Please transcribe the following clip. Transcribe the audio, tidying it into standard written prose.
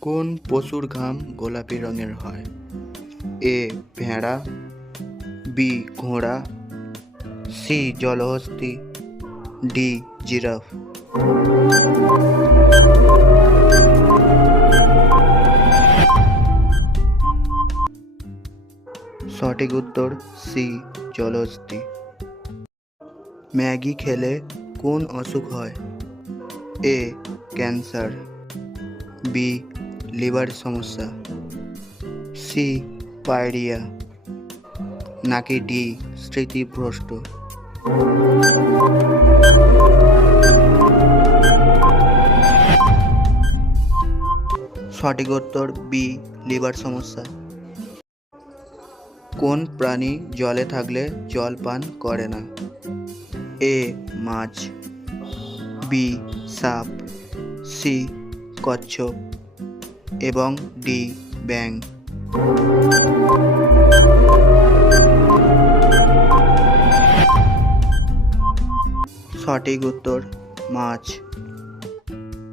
কোন পশুর ঘাম গোলাপি রঙের হয়? এ ভেড়া, বি ঘোড়া, সি জলহস্তী, ডি জিরাফ। সঠিক উত্তর সি জলহস্তী। ম্যাগি খেলে কোন অসুখ হয়? এ ক্যান্সার, বি লিভার সমস্যা, সি পায়রিয়া, নাকি ডি স্মৃতিভ্রষ্ট। সঠিক উত্তর বি লিভার সমস্যা। কোন প্রাণী জলে থাকলে জল পান করে না? এ মাছ, বি সাপ, সি কচ্ছপ এবং ডি ব্যাঙ। সঠিক উত্তর মাছ।